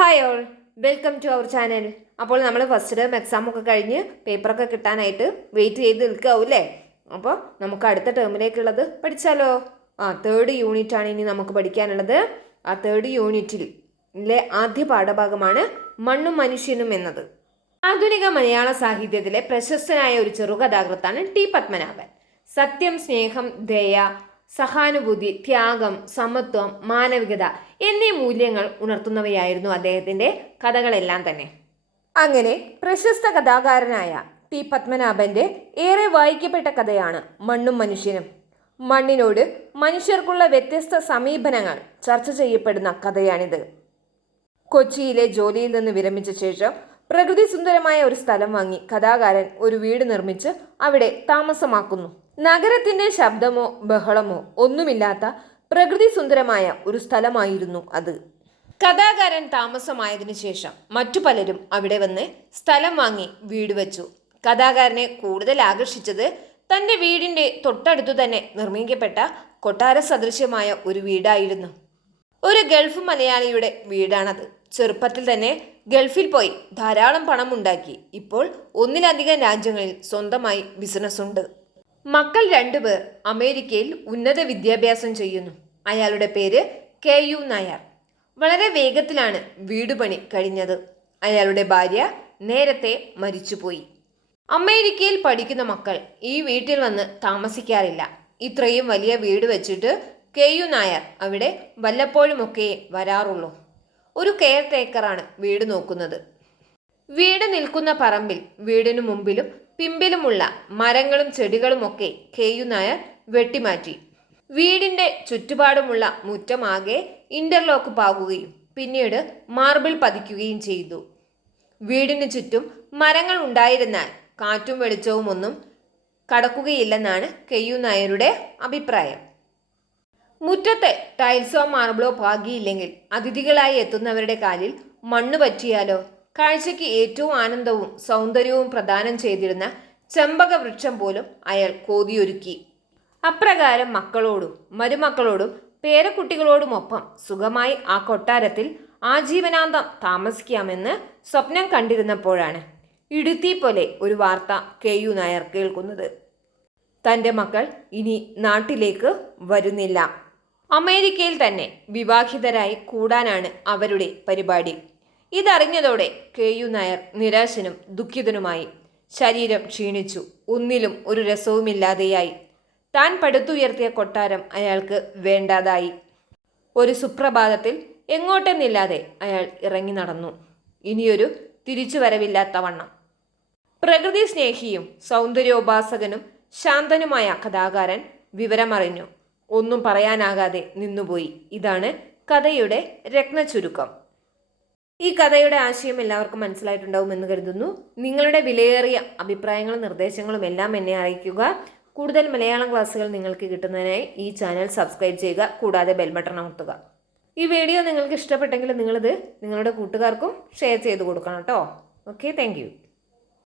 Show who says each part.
Speaker 1: Hi all. Welcome to our channel. അപ്പോൾ നമ്മൾ first term എക്സാമൊക്കെ കഴിഞ്ഞ് പേപ്പറൊക്കെ കിട്ടാനായിട്ട് വെയിറ്റ് ചെയ്ത് നിൽക്കാവൂല്ലേ അപ്പോൾ നമുക്ക് അടുത്ത ടേമിലേക്കുള്ളത് പഠിച്ചാലോ? ആ തേർഡ് യൂണിറ്റ് ആണ് ഇനി നമുക്ക് പഠിക്കാനുള്ളത്. ആ തേർഡ് യൂണിറ്റിൽ ആദ്യ പാഠഭാഗമാണ് മണ്ണും മനുഷ്യനും എന്നത്. ആധുനിക മലയാള സാഹിത്യത്തിലെ പ്രശസ്തനായ ഒരു ചെറുകഥാകൃത്താണ് ടി പത്മനാഭൻ. സത്യം സ്നേഹം ദയ സഹാനുഭൂതി ത്യാഗം സമത്വം മാനവികത എന്നീ മൂല്യങ്ങൾ ഉണർത്തുന്നവയായിരുന്നു അദ്ദേഹത്തിന്റെ കഥകളെല്ലാം തന്നെ. അങ്ങനെ പ്രശസ്ത കഥാകാരനായ ടി. പത്മനാഭന്റെ ഏറെ വായിക്കപ്പെട്ട കഥയാണ് മണ്ണും മനുഷ്യനും. മണ്ണിനോട് മനുഷ്യർക്കുള്ള വ്യത്യസ്ത സമീപനങ്ങൾ ചർച്ച ചെയ്യപ്പെടുന്ന കഥയാണിത്. കൊച്ചിയിലെ ജോലിയിൽ നിന്ന് വിരമിച്ച ശേഷം പ്രകൃതി സുന്ദരമായ ഒരു സ്ഥലം വാങ്ങി കഥാകാരൻ ഒരു വീട് നിർമ്മിച്ച് അവിടെ താമസമാക്കുന്നു. നഗരത്തിന്റെ ശബ്ദമോ ബഹളമോ ഒന്നുമില്ലാത്ത പ്രകൃതി സുന്ദരമായ ഒരു സ്ഥലമായിരുന്നു അത്. കഥാകാരൻ താമസമായതിനു ശേഷം മറ്റു പലരും അവിടെ വന്ന് സ്ഥലം വാങ്ങി വീട് വെച്ചു. കഥാകാരനെ കൂടുതൽ ആകർഷിച്ചത് തന്റെ വീടിന്റെ തൊട്ടടുത്തു തന്നെ നിർമ്മിക്കപ്പെട്ട കൊട്ടാര സദൃശ്യമായ ഒരു വീടായിരുന്നു. ഒരു ഗൾഫ് മലയാളിയുടെ വീടാണത്. ചെറുപ്പത്തിൽ തന്നെ ഗൾഫിൽ പോയി ധാരാളം പണം ഉണ്ടാക്കി ഇപ്പോൾ ഒന്നിലധികം രാജ്യങ്ങളിൽ സ്വന്തമായി ബിസിനസ് ഉണ്ട് മക്കൾ രണ്ടുപേർ അമേരിക്കയിൽ ഉന്നത വിദ്യാഭ്യാസം ചെയ്യുന്നു. അയാളുടെ പേര് കെ യു നായർ. വളരെ വേഗത്തിലാണ് വീട് പണി കഴിഞ്ഞത്. അയാളുടെ ഭാര്യ നേരത്തെ മരിച്ചുപോയി. അമേരിക്കയിൽ പഠിക്കുന്ന മക്കൾ ഈ വീട്ടിൽ വന്ന് താമസിക്കാറില്ല. ഇത്രയും വലിയ വീട് വെച്ചിട്ട് കെ യു നായർ അവിടെ വല്ലപ്പോഴുമൊക്കെ വരാറുള്ളൂ. ഒരു കെയർ ടേക്കറാണ് വീട് നോക്കുന്നത്. വീട് നിൽക്കുന്ന പറമ്പിൽ വീടിനു മുമ്പിലും പിമ്പിലുമുള്ള മരങ്ങളും ചെടികളുമൊക്കെ കെ യു നായർ വെട്ടിമാറ്റി. വീടിന്റെ ചുറ്റുപാടുമുള്ള മുറ്റമാകെ ഇന്റർലോക്ക് പാകുകയും പിന്നീട് മാർബിൾ പതിക്കുകയും ചെയ്തു. വീടിന് ചുറ്റും മരങ്ങൾ ഉണ്ടായിരുന്നാൽ കാറ്റും വെളിച്ചവും ഒന്നും കടക്കുകയില്ലെന്നാണ് കെയ്യു നായരുടെ അഭിപ്രായം. മുറ്റത്തെ ടൈൽസോ മാർബിളോ പാകിയില്ലെങ്കിൽ അതിഥികളായി എത്തുന്നവരുടെ കാലിൽ മണ്ണ് പറ്റിയാലോ കാഴ്ചയ്ക്ക് ഏറ്റവും ആനന്ദവും സൗന്ദര്യവും പ്രദാനം ചെയ്തിരുന്ന ചെമ്പക വൃക്ഷം പോലും അയാൾ കോതിയൊരുക്കി. അപ്രകാരം മക്കളോടും മരുമക്കളോടും പേരക്കുട്ടികളോടുമൊപ്പം സുഖമായി ആ കൊട്ടാരത്തിൽ ആജീവനാന്തം താമസിക്കാമെന്ന് സ്വപ്നം കണ്ടിരുന്നപ്പോഴാണ് ഇടുത്തി പോലെ ഒരു വാർത്ത കെ യു നായർ കേൾക്കുന്നത്. തന്റെ മക്കൾ ഇനി നാട്ടിലേക്ക് വരുന്നില്ല. അമേരിക്കയിൽ തന്നെ വിവാഹിതരായി കൂടാനാണ് അവരുടെ പരിപാടി. ഇതറിഞ്ഞതോടെ കെ യു നായർ നിരാശനും ദുഃഖിതനുമായി. ശരീരം ക്ഷീണിച്ചു ഒന്നിലും ഒരു രസവുമില്ലാതെയായി. താൻ പടുത്തുയർത്തിയ കൊട്ടാരം അയാൾക്ക് വേണ്ടാതായി. ഒരു സുപ്രഭാതത്തിൽ എങ്ങോട്ടെന്നില്ലാതെ അയാൾ ഇറങ്ങി നടന്നു. ഇനിയൊരു തിരിച്ചുവരവില്ലാത്ത വണ്ണം പ്രകൃതി സ്നേഹിയും സൗന്ദര്യോപാസകനും ശാന്തനുമായ കഥാകാരൻ വിവരമറിഞ്ഞു. ഒന്നും പറയാനാകാതെ നിന്നുപോയി. ഇതാണ് കഥയുടെ രത്നചുരുക്കം ഈ കഥയുടെ ആശയം എല്ലാവർക്കും മനസ്സിലായിട്ടുണ്ടാവും എന്ന് കരുതുന്നു. നിങ്ങളുടെ വിലയേറിയ അഭിപ്രായങ്ങളും നിർദ്ദേശങ്ങളും എല്ലാം എന്നെ അറിയിക്കുക. കൂടുതൽ മലയാളം ക്ലാസ്സുകൾ നിങ്ങൾക്ക് കിട്ടുന്നതിനായി ഈ ചാനൽ സബ്സ്ക്രൈബ് ചെയ്യുക കൂടാതെ ബെൽ ബട്ടൺ അമർത്തുക. ഈ വീഡിയോ നിങ്ങൾക്ക് ഇഷ്ടപ്പെട്ടെങ്കിൽ നിങ്ങളിത് നിങ്ങളുടെ കൂട്ടുകാർക്കും ഷെയർ ചെയ്ത് കൊടുക്കണം കേട്ടോ. Okay thank